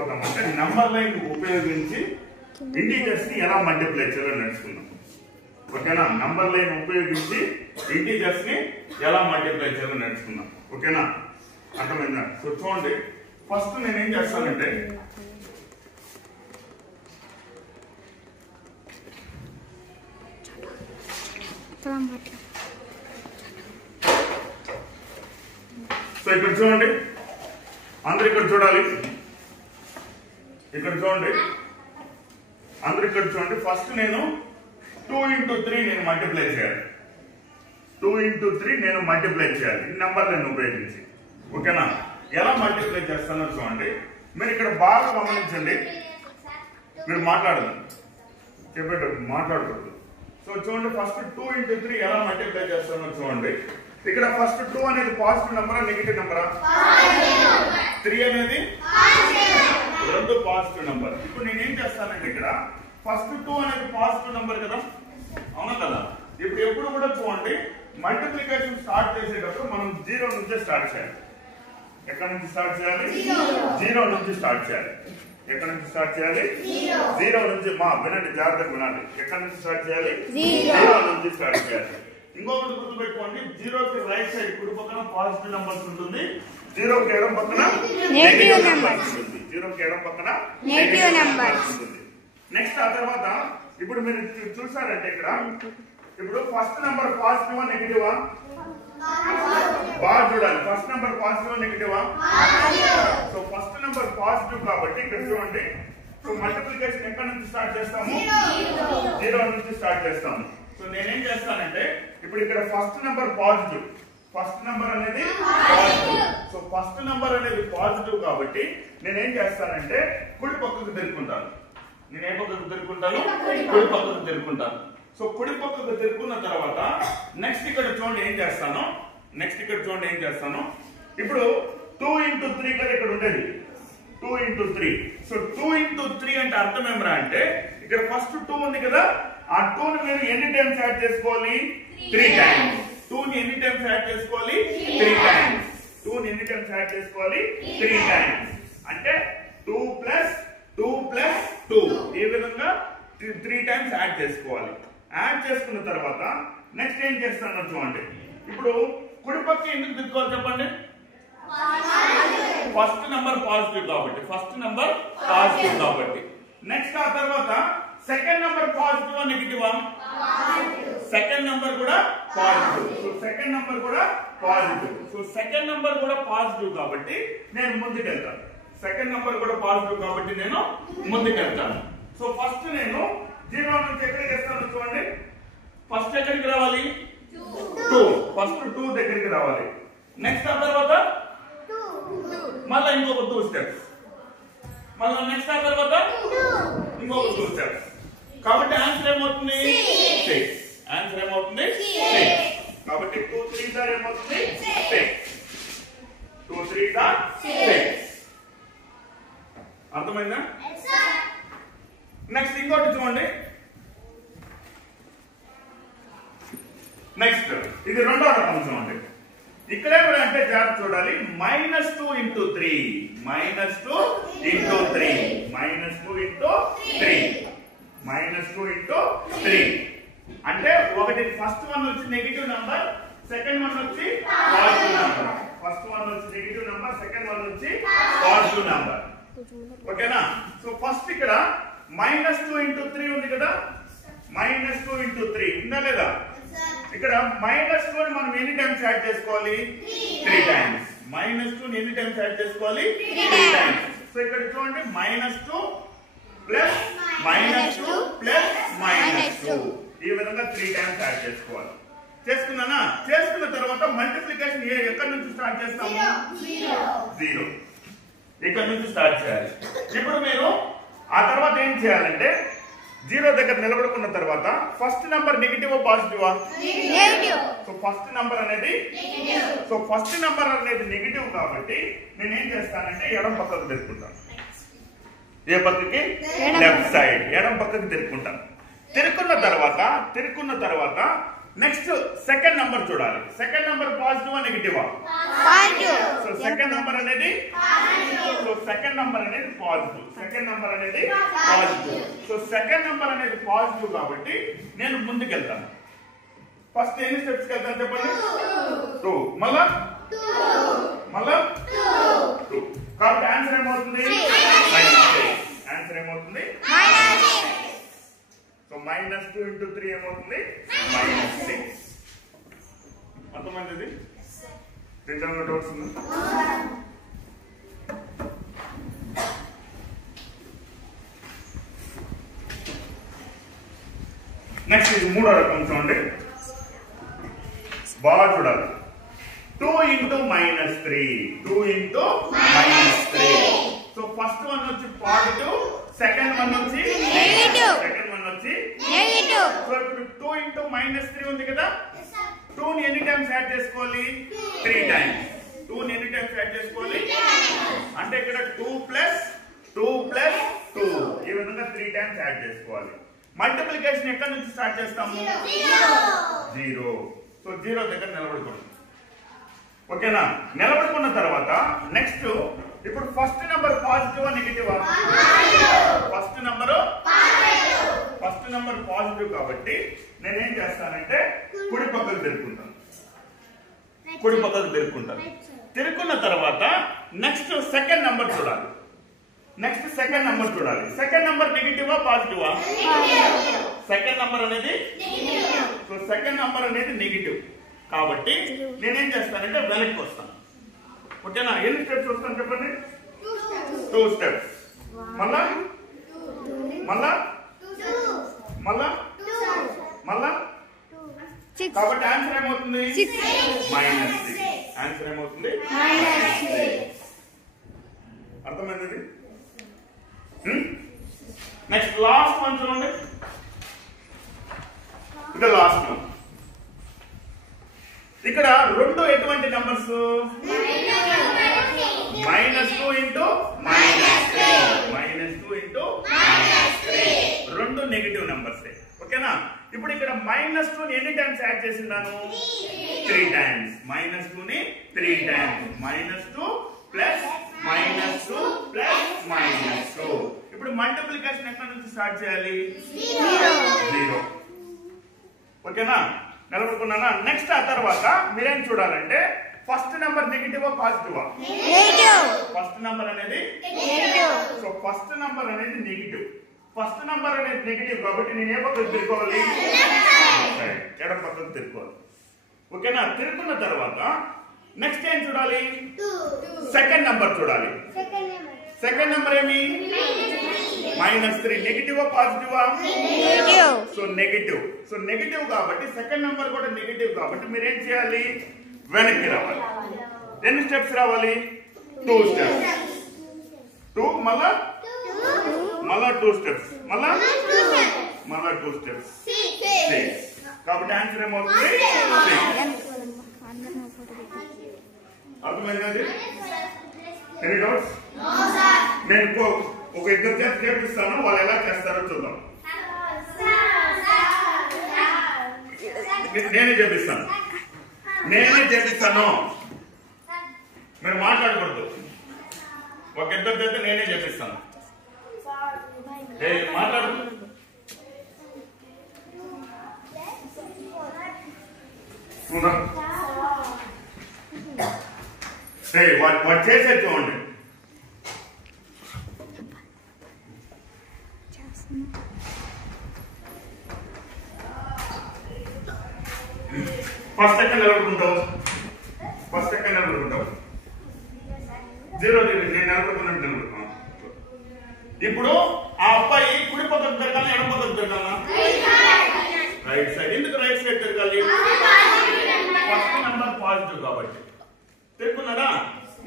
వెళ్ళిపోతాం అంటే number line ఉపయోగించి ఇంటీజర్స్ ని ఎలా మల్టిప్లై చేయాలో నేర్చుకుందాం. ఓకేనా? నంబర్ లైన్ ఉపయోగించి ఇంటీజర్స్ ని ఎలా మల్టిప్లై చేయాలో నేర్చుకుందాం. ఓకేనా? అర్థమైందా? సో చూడండి, ఫస్ట్ నేనేం చేస్తానంటే సో ఇక్కడ చూడండి, అందరు ఇక్కడ చూడాలి, ఇక్కడ చూడండి, అందరు ఇక్కడ చూడండి. ఫస్ట్ నేను 2 into 3 నేను మల్టిప్లై చేయాలి. 2 into 3 నేను మల్టిప్లై చేయాలి ఈ నెంబర్ నేను ఉపయోగించి. ఓకేనా? ఎలా మల్టిప్లై చేస్తానో చూడండి. మీరు ఇక్కడ బాగా గమనించండి, మీరు మాట్లాడదు, చెప్పేటప్పుడు మాట్లాడకూడదు. సో చూడండి, ఫస్ట్ 2 into 3 ఎలా మల్టిప్లై చేస్తానో చూడండి. ఇక్కడ ఫస్ట్ 2 అనేది పాజిటివ్ నెంబరా నెగిటివ్ నెంబరా? 3 అనేది రెండు పాజిటివ్ నెంబర్. ఇప్పుడు నేనేం చేస్తానంటే ఇక్కడ ఫస్ట్ 2 అనేది పాజిటివ్ నెంబర్ కదా, అవునా కదా? ఇప్పుడు ఎప్పుడు కూడా చూడండి, మల్టిప్లికేషన్ స్టార్ట్ చేసేటప్పుడు మనం 0 నుంచే స్టార్ట్ చేయాలి. ఎక్కడి నుంచి స్టార్ట్ చేయాలి? 0 నుంచి స్టార్ట్ చేయాలి. ఎక్కడి నుంచి స్టార్ట్ చేయాలి? 0 నుంచి. మా వినండి, జాగ్రత్తగా వినాలి. ఎక్కడి నుంచి స్టార్ట్ చేయాలి? 0 నుంచి స్టార్ట్ చేయాలి. ఇంకొకటి గుర్తుపెట్టుకోండి, 0కి రైట్ సైడ్ కుడి పక్కన పాజిటివ్ నెంబర్స్ ఉంటుంది, 0కి ఎడం పక్కన నెగటివ్ నెంబర్స్ ఉంటుంది. 0కి ఎడం పక్కన నెగటివ్ నెంబర్స్ ఉంటుంది. నెక్స్ట్ ఆ తర్వాత ఇప్పుడు మీరు చూసారంటే ఇక్కడ ఇప్పుడు ఫస్ట్ నెంబర్ పాజిటివా నెగటివా? బాగా చూడాలి. ఫస్ట్ నెంబర్ పాజిటివా నెగటివా? సో ఫస్ట్ నెంబర్ పాజిటివ్ కాబట్టి ఇక్కడ చూడండి, సో మల్టిప్లికేషన్ ఎక్కడి నుంచి స్టార్ట్ చేస్తాము? 0 నుంచి స్టార్ట్ చేస్తాము. సో నేనేం చేస్తానంటే ఇప్పుడు ఇక్కడ first number positive, first number అనేది పాజిటివ్. సో ఫస్ట్ నెంబర్ అనేది పాజిటివ్ కాబట్టి నేనేం చేస్తానంటే కుడి పక్కకు తిరుక్కుంటాను. నేను ఏ పక్కకు తిరుక్కుంటాను? కుడి పక్కకు తిరుక్కుంటాను. సో కుడి పక్కకు తిరుక్కున్న తర్వాత నెక్స్ట్ ఇక్కడ చూడండి ఏం చేస్తాను, నెక్స్ట్ ఇక్కడ చూడండి ఏం చేస్తాను. ఇప్పుడు 2 into 3 కదా ఇక్కడ ఉండేది, 2 into 3. సో 2 into 3 అంటే అర్థం ఏమరా అంటే ఇక్కడ ఫస్ట్ 2 ఉంది కదా, ఆ 2 ని మీరు ఎన్ని టైమ్స్ యాడ్ చేసుకోవాలి? 3 టైమ్స్. 2 ని ఎన్ని టైమ్స్ యాడ్ చేసుకోవాలి? 3 టైమ్స్. 2 ని ఎన్ని టైమ్స్ యాడ్ చేసుకోవాలి? 3 టైమ్స్. అంటే 2 + 2 + 2 ఈ విధంగా 3 టైమ్స్ యాడ్ చేసుకోవాలి. యాడ్ చేసుకున్న తర్వాత నెక్స్ట్ ఏం చేస్తాను చూడండి. ఇప్పుడు కుడి పక్క ఎందుకు తిప్పుకోవాలి చెప్పండి? ఫస్ట్ నెంబర్ పాజిటివ్ కాబట్టి, ఫస్ట్ నెంబర్ పాజిటివ్ కాబట్టి. నెక్స్ట్ ఆ తర్వాత సెకండ్ నెంబర్ పాజిటివా నెగటివా? సెకండ్ నెంబర్ కూడా పాజిటివ్. సో సెకండ్ నెంబర్ కూడా పాజిటివ్. సో సెకండ్ నెంబర్ కూడా పాజిటివ్ కాబట్టి నేను ముందుకెళ్తాను. సెకండ్ నెంబర్ కూడా పాజిటివ్ కాబట్టి నేను ముందుకెళ్తాను. సో ఫస్ట్ నేను 0 నుంచి ఎక్కడికి వేస్తాను చూడండి. ఫస్ట్ ఎక్కడికి రావాలి? 2. ఫస్ట్ 2 దగ్గరికి రావాలి. నెక్స్ట్ ఆ తర్వాత మళ్ళీ ఇంకొక 2 స్టెప్స్, మళ్ళీ నెక్స్ట్ ఆ తర్వాత ఇంకొక 2 స్టెప్స్. కాబట్టి ఆన్సర్ ఏమవుతుంది? 6. ఆన్సర్ ఏమవుతుంది? 6. కాబట్టి 2 3 సార్ ఏమవుతుంది? 6. 2 3 సార్ 6. అర్థమైందా? నెక్స్ట్ ఇంకోటి చూడండి. నెక్స్ట్ ఇది రెండో రకం చూడండి. ఇక్కడ ఏమంటే జాగ్రత్త చూడాలి, -2 into 3, -2 into 3, -2 into 3, -2 into 3. అంటే ఒకటి ఫస్ట్ వన్ వచ్చి నెగటివ్ నెంబర్, సెకండ్ వన్ వచ్చి పాజిటివ్ నెంబర్. ఫస్ట్ వన్ వచ్చి నెగటివ్ నెంబర్, సెకండ్ వన్ వచ్చి పాజిటివ్ నెంబర్. ఓకేనా? సో ఫస్ట్ ఇక్కడ -2 into 3 ఉంది కదా, -2 into 3 ఉందా లేదా? ఇక్కడ -2 ని మనం ఎన్ని టైమ్స్ యాడ్ చేసుకోవాలి? 3 టైమ్స్. -2 ని ఎన్ని టైమ్స్ యాడ్ చేసుకోవాలి? 3 టైమ్స్. సో ఇక్కడ చూడండి, -2 + -2 + -2 ఈ విధంగా 3 టైమ్స్ యాడ్ చేసుకోవాలి. చేసుకున్నానా? చేసుకున్న తర్వాత మల్టిప్లికేషన్ ఎక్కడి నుంచి స్టార్ట్ చేస్తాము? 0. ఇక్కడ నుంచి స్టార్ట్ చేయాలి. ఇప్పుడు మీరు ఆ తర్వాత ఏం చేయాలంటే 0 దగ్గర నిలబడుకున్న తర్వాత ఫస్ట్ నెంబర్ నెగటివ్ పాజిటివా? నెగటివ్. సో ఫస్ట్ నెంబర్ అనేది నెగటివ్. సో ఫస్ట్ నెంబర్ అనేది నెగటివ్ కాబట్టి నేను ఏం చేస్తానంటే ఎడం పక్కకు తిరుక్కుంటాను. ఏ పక్కకి? Left side. ఎడం పక్కకి తిరుక్కుంటాను. తిరుక్కున్న తర్వాత నెక్స్ట్ సెకండ్ నంబర్ చూడాలి. సెకండ్ నంబర్ పాజిటివా నెగటివా? సో సెకండ్ నంబర్ అనేది సో సెకండ్ నంబర్ అనేది పాజిటివ్. సెకండ్ నంబర్ అనేది పాజిటివ్. సో సెకండ్ నంబర్ అనేది పాజిటివ్ కాబట్టి నేను ముందుకెళ్తాను. ఫస్ట్ ఎన్ని స్టెప్స్ వెళ్తాను చెప్పండి? 2. మళ్ళా 2. కాబట్టి ఆన్సర్ ఏమవుతుంది? ఆన్సర్ ఏమవుతుంది? సో -2 into 3 ఏమవుతుంది? -6. అర్థమైంది? రెండో డౌట్స్ ఉంది. నెక్స్ట్ ఇది మూడో రకం చూడండి, బాగా చూడాలి. 2 into -3. 2 into -3. So first one వచ్చి పాజిటివ్, సెకండ్ వన్ వచ్చి నెగటివ్. సో ఇప్పుడు 2 into -3 ఉంది కదా, 2 ని ఎన్ని టైమ్స్ యాడ్ చేసుకోవాలి? 3 టైమ్స్. 2 ని ఎన్ని టైమ్స్ యాడ్ చేసుకోవాలి అంటే ఇక్కడ 2 + 2 + 2 ఈ విధంగా 3 టైమ్స్ యాడ్ చేసుకోవాలి. మల్టిప్లికేషన్ ఎక్కడి నుంచి స్టార్ట్ చేస్తాము? 0. సో 0 దగ్గర నిలబడుకోండి. ఓకేనా? నిలబడుకున్న తర్వాత నెక్స్ట్ ఇప్పుడు ఫస్ట్ నెంబర్ పాజిటివా నెగటివా? ఫస్ట్ నెంబర్ పాజిటివ్ కాబట్టి నేనేం చేస్తానంటే కుడి పక్కకు తిరుక్కుంటాను. తిరుక్కున్న తర్వాత నెక్స్ట్ సెకండ్ నెంబర్ చూడాలి. సెకండ్ నెంబర్ నెగటివా పాజిటివా? సెకండ్ నెంబర్ అనేది సో సెకండ్ నెంబర్ అనేది నెగటివ్ కాబట్టి నేనేం చేస్తానంటే వెనక్కి వస్తాను. ఓకేనా? ఎన్ని స్టెప్స్ వస్తాను చెప్పండి? 2 స్టెప్స్. మళ్ళా కాబట్టి ఆన్సర్ ఏమవుతుంది? -6. ఆన్సర్ ఏమవుతుంది? -6. అర్థమైంది? నెక్స్ట్ లాస్ట్ వన్ చూడండి. ఇది లాస్ట్ వన్. ఇక్కడ రెండు ఎటువంటి నంబర్స్? -2 into -3. రెండు నెగటివ్ నంబర్స్. ఓకేనా? ఇప్పుడు ఇక్కడ -2 ని ఎన్ని టైమ్స్ యాడ్ చేసినాను? 3 టైమ్స్. -2 ని 3 టైమ్స్. -2 + -2 ఇప్పుడు మల్టిప్లికేషన్ ఎక్కడి నుంచి స్టార్ట్ చేయాలి? 0. ఓకేనా? నిలబడుకున్నానా? నెక్స్ట్ ఆ తర్వాత మీరేం చూడాలంటే ఫస్ట్ నెంబర్ నెగటివా పాజిటివా? ఫస్ట్ నెంబర్ అనేది సో ఫస్ట్ నెంబర్ అనేది నెగటివ్ కాబట్టి నేను ఏ పక్కకు తిరుక్కోవాలి? ఎడమ పక్కకు తిరుక్కోవాలి. ఓకేనా? తిరుక్కున్న తర్వాత నెక్స్ట్ ఏం చూడాలి? సెకండ్ నెంబర్ చూడాలి. సెకండ్ నెంబర్ ఏమి? -3. నెగటివా పాజిటివా? సో నెగటివ్ కాబట్టి సెకండ్ నెంబర్ కూడా నెగటివ్ కాబట్టి మీరేం చేయాలి? వెనక్కి రావాలి. ఎన్ని స్టెప్స్ రావాలి? 2 స్టెప్స్. 2 మళ్ళా 2 స్టెప్స్. మళ్ళా 2 స్టెప్స్. 6. కాబట్టి ఆన్సర్ ఏమవుతుంది? 6. అర్థమైంది? Any doubts? నేను ఒక ఇద్దరు చేత చేపిస్తాను, వాళ్ళు ఎలా చేస్తారో చూద్దాం. నేనే చేపిస్తాను. మీరు మాట్లాడకూడదు. ఒక ఇద్దరు చేత నేనే చేపిస్తాను. మాట్లాడు. వాడు చేసేది చూడండి. First second నిలబడుకుంటావు. 0 నేను నిలబడుకున్నట్టు నిలబడుకున్నాను. ఇప్పుడు ఆ అబ్బాయి కుడి పక్కకు తిరగాలి, ఎడమ పక్కకు తిరగాలా? Right side. ఎందుకు రైట్ సైడ్ తిరగాలి? ఫస్ట్ నెంబర్ పాజిటివ్ కాబట్టి తిరుగుతున్నాడా?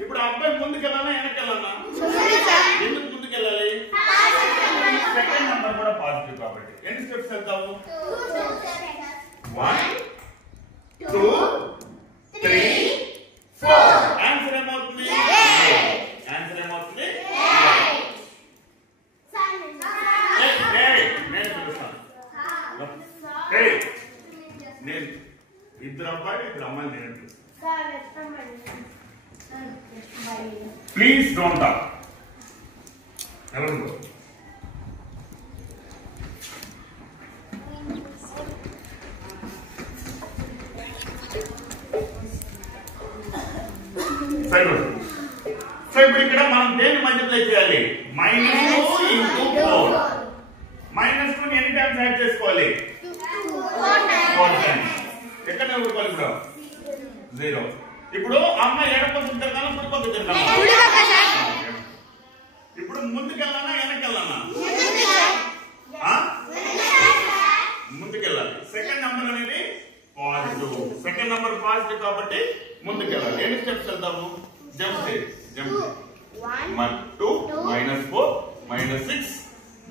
ఇప్పుడు ఆ అబ్బాయి ముందుకెళ్ళాలా వెనకెళ్ళాలా? ఎందుకు ముందుకెళ్ళాలి? సెకండ్ నెంబర్ కూడా పాజిటివ్ కాబట్టి ఎన్ని స్టెప్స్ వెళ్తావు? 1 2 3 4. ఆన్సర్ ఏమవుతుంది? నేను చూపిస్తాను. ఇప్పుడు అమ్మాయి తినట్టు. Please don't talk. ఎవరు సో ఇప్పుడు ఇక్కడ మనం దేన్ని మల్టిప్లై చేయాలి? -2 into 4. -2 ని ఎన్ని టైమ్స్ యాడ్ చేసుకోవాలి? 4 టైమ్స్. ఎక్కడ నిలబడుకోవాలి ఇప్పుడు? 0. ఇప్పుడు అమ్మ ఎడపక్క తిరగాలా కుడి పక్క తిరగాలా? ఇప్పుడు ముందుకెళ్ళాలా వెనక్కెళ్ళాలా? ముందుకెళ్ళాలి. సెకండ్ నంబర్ అనేది పాజిటివ్. సెకండ్ నంబర్ పాజిటివ్ కాబట్టి ముందుకెళ్ళాలి. ఎన్ని స్టెప్స్ వెళ్తాము? జంప్ చేయి. జంప్ 1 2 -4 -6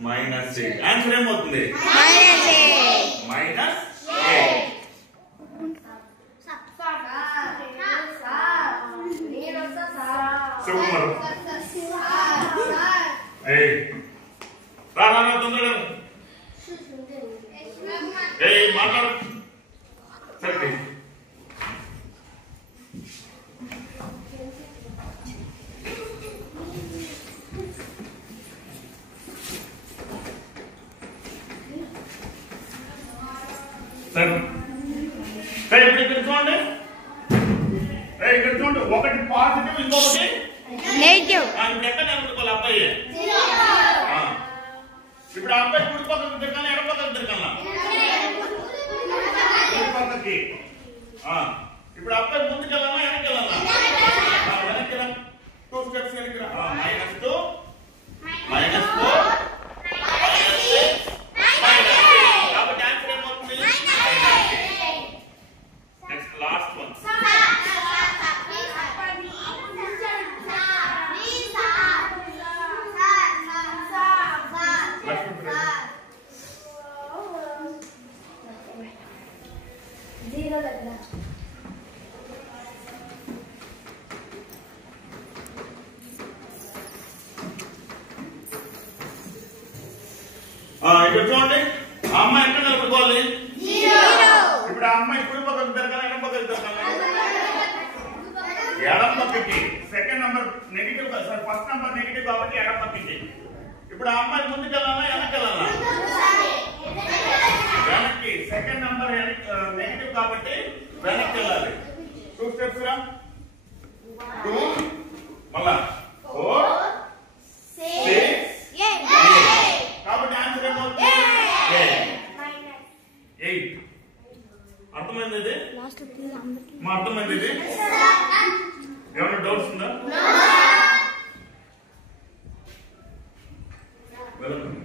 -8. ఆన్సర్ ఏమవుతుంది? -8. సుకుమార్ రా తొందరగా మాట్లాడు. సరే సరే ఇప్పుడు ఇక్కడ చూడండి. ఇక్కడ చూడండి, ఒకటి పాజిటివ్ ఇంకొకటి నెగటివ్. ఇప్పుడు ఎక్కడ నిలబడుకోవాలి అబ్బాయి? ఇప్పుడు అబ్బాయి కుడి పక్కకు తిరగాలి ఎడ పక్కకు తిరగాల? కుడి పక్కకి. ఇప్పుడు అబ్బాయి ముందుకెళ్ళాలా వెనక్కెళ్ళాలా? వెనక్కి 2 స్టెప్స్ వెనక్కి -2 -4 కాబట్టి ఆన్సర్ ఏమవుతుంది? Next last one. ఇక్కడ చూడండి, ఆ అమ్మాయి ఎక్కడ నిలబడుకోవాలి? ఇప్పుడు ఆ అమ్మాయి కుడి పక్కకు తిరగాలి ఎడం పక్కకు తిరగాలి? ఎడం పక్కకి. Second number negative, first number negative కాబట్టి ఎడం పక్కకి. ఇప్పుడు ఆ అమ్మాయి ముందుకెళ్ళాలా వెనక్కెళ్ళాలా? వెనక్కి. సెకండ్ నంబర్ నెగిటివ్ కాబట్టి వెనక్కి వెళ్ళాలి. 2 స్టెప్స్ రా. 2 మళ్ళా 4 6 కాబట్టి ఆన్సర్ ఏమవుతుంది? 8. అర్థమైంది ఇది? మా అర్థమైంది ఇది? ఏమైనా డౌట్స్ ఉందా? వెల్కమ్.